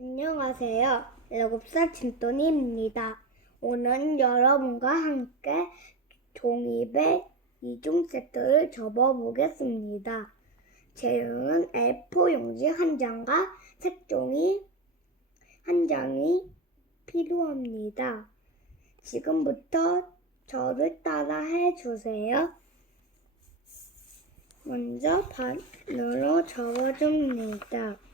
안녕하세요. 7살 진또니입니다. 오늘은 여러분과 함께 종이배 이중 세트를 접어보겠습니다. 재료는 A4 용지 한 장과 색종이 한 장이 필요합니다. 지금부터 저를 따라 해주세요. 먼저 반으로 접어줍니다.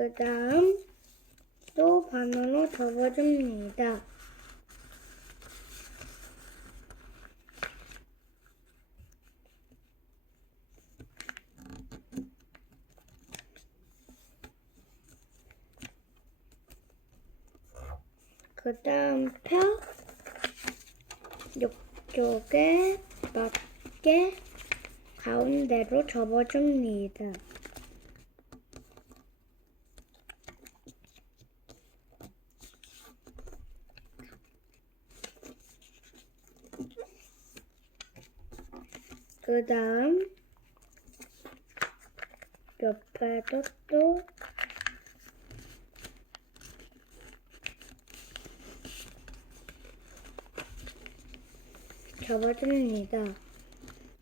그 다음 또 반으로 접어줍니다. 그 다음 펴 이쪽에 맞게 가운데로 접어줍니다. 그 다음 옆에도 또 접어줍니다.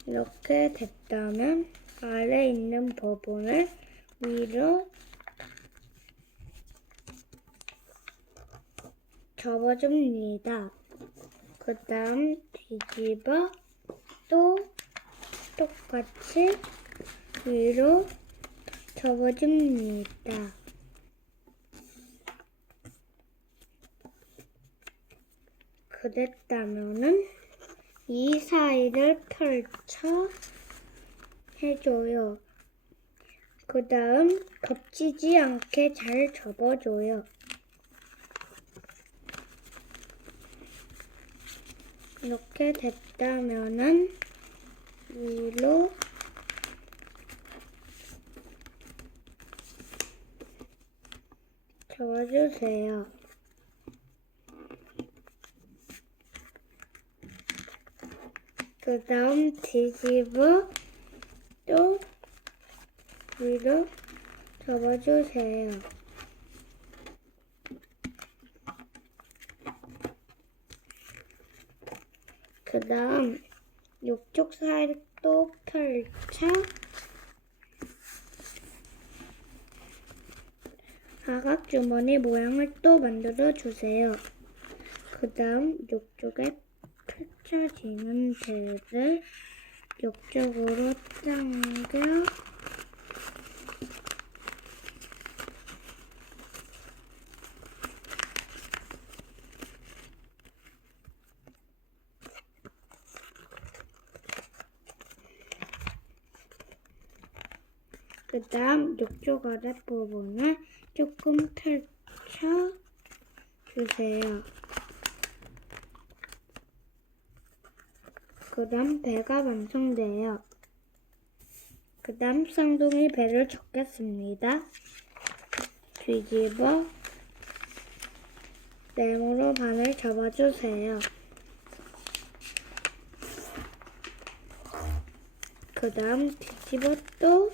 이렇게 됐다면 아래 있는 부분을 위로 접어줍니다. 그 다음 뒤집어 또 똑같이 위로 접어줍니다. 그랬다면은 이 사이를 펼쳐 해줘요. 그 다음 겹치지 않게 잘 접어줘요. 이렇게 됐다면은 위로 접어주세요. 그 다음 뒤집어 또 위로 접어주세요. 그 다음 이쪽 사이를 또 펼쳐 사각 주머니 모양을 또 만들어 주세요. 그 다음 이쪽에 펼쳐지는 데를 이쪽으로 당겨 그 다음 이쪽 아랫부분을 조금 펼쳐 주세요. 그 다음 배가 완성돼요. 그 다음 쌍둥이 배를 접겠습니다. 뒤집어 네모로 반을 접어주세요. 그 다음 뒤집어 또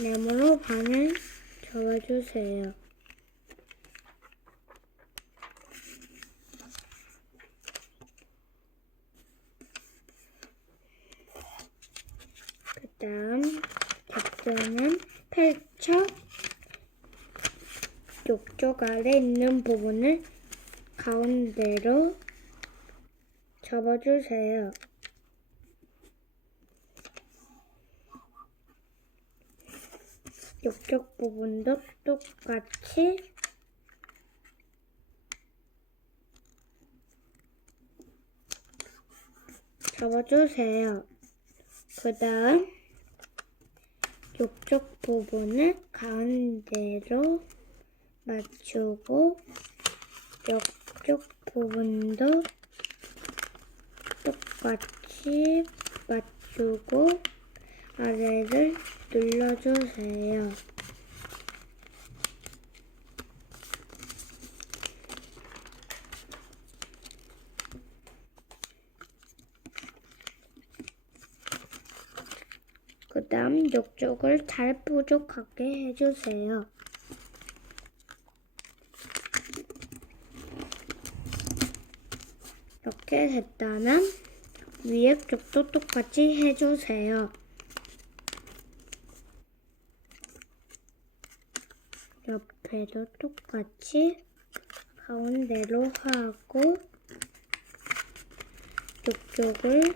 네모로 반을 접어주세요. 그 다음 겹선은 펼쳐 이쪽 아래 있는 부분을 가운데로 접어주세요. 이쪽 부분도 똑같이 접어주세요. 그 다음 이쪽 부분을 가운데로 맞추고 이쪽 부분도 똑같이 맞추고 아래를 눌러주세요. 그 다음 이쪽을 잘 부족하게 해주세요. 이렇게 됐다면 위에 쪽도 똑같이 해주세요. 옆에도 똑같이 가운데로 하고 이쪽을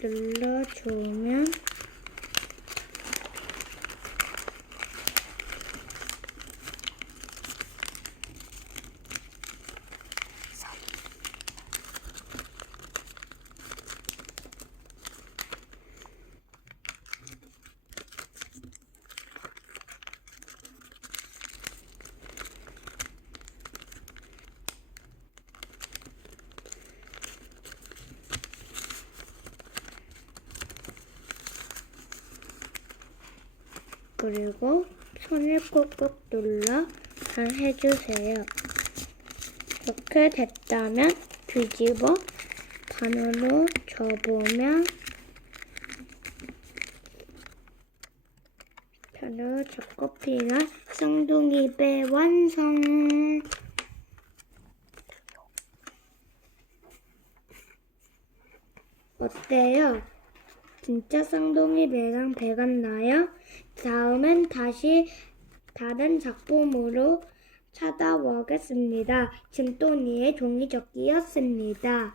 눌러주면 그리고 손을 꾹꾹 눌러 잘 해주세요. 이렇게 됐다면 뒤집어 반으로 접으면 반으로 접고 피가 쌍둥이 배 완성. 어때요? 진짜 쌍둥이 배랑 배 같나요? 다음엔 다시 다른 작품으로 찾아오겠습니다. 짐또니의 종이접기였습니다.